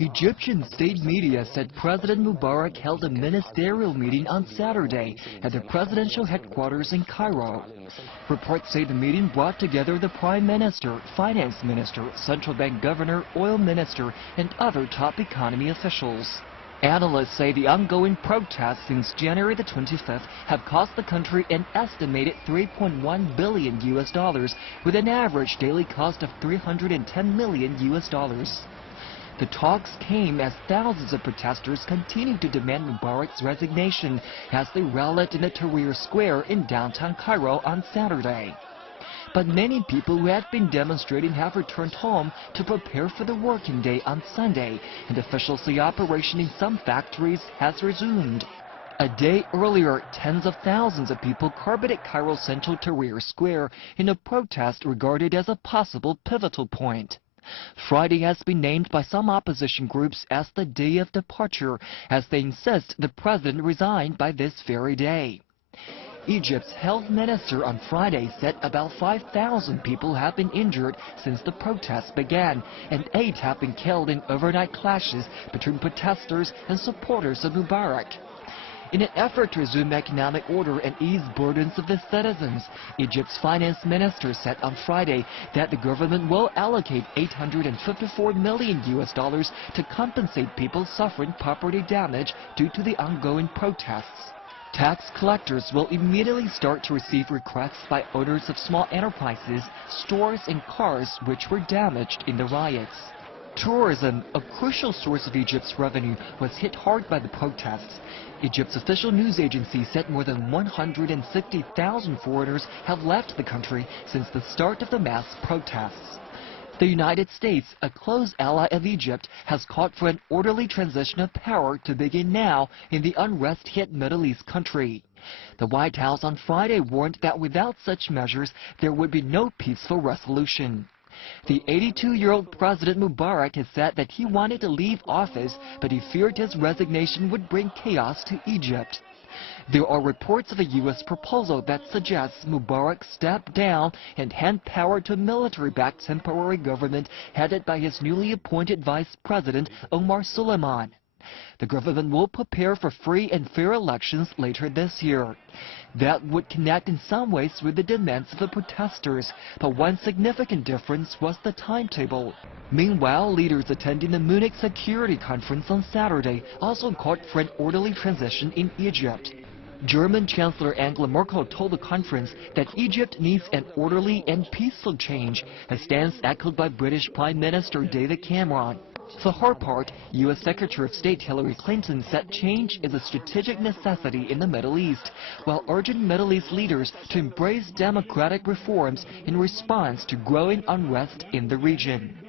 Egyptian state media said President Mubarak held a ministerial meeting on Saturday at the presidential headquarters in Cairo. Reports say the meeting brought together the Prime Minister, Finance Minister, Central Bank Governor, Oil Minister, and other top economy officials. Analysts say the ongoing protests since January the 25th have cost the country an estimated $3.1 billion with an average daily cost of $310 million. The talks came as thousands of protesters continued to demand Mubarak's resignation as they rallied in the Tahrir Square in downtown Cairo on Saturday. But many people who had been demonstrating have returned home to prepare for the working day on Sunday, and officials say operation in some factories has resumed. A day earlier, tens of thousands of people carpeted Cairo's central Tahrir Square in a protest regarded as a possible pivotal point. Friday has been named by some opposition groups as the day of departure, as they insist the president resigned by this very day. Egypt's health minister on Friday said about 5,000 people have been injured since the protests began, and 8 have been killed in overnight clashes between protesters and supporters of Mubarak. In an effort to resume economic order and ease burdens of the citizens, Egypt's finance minister said on Friday that the government will allocate $854 million to compensate people suffering property damage due to the ongoing protests. Tax collectors will immediately start to receive requests by owners of small enterprises, stores, and cars which were damaged in the riots. Tourism, a crucial source of Egypt's revenue, was hit hard by the protests. Egypt's official news agency said more than 160,000 foreigners have left the country since the start of the mass protests. The United States, a close ally of Egypt, has called for an orderly transition of power to begin now in the unrest-hit Middle East country. The White House on Friday warned that without such measures, there would be no peaceful resolution. The 82-year-old President Mubarak has said that he wanted to leave office, but he feared his resignation would bring chaos to Egypt. There are reports of a U.S. proposal that suggests Mubarak step down and hand power to a military-backed temporary government headed by his newly appointed Vice President Omar Suleiman. The government will prepare for free and fair elections later this year. That would connect in some ways with the demands of the protesters, but one significant difference was the timetable. Meanwhile, leaders attending the Munich Security Conference on Saturday also called for an orderly transition in Egypt. German Chancellor Angela Merkel told the conference that Egypt needs an orderly and peaceful change, a stance echoed by British Prime Minister David Cameron. For her part, U.S. Secretary of State Hillary Clinton said change is a strategic necessity in the Middle East, while urging Middle East leaders to embrace democratic reforms in response to growing unrest in the region.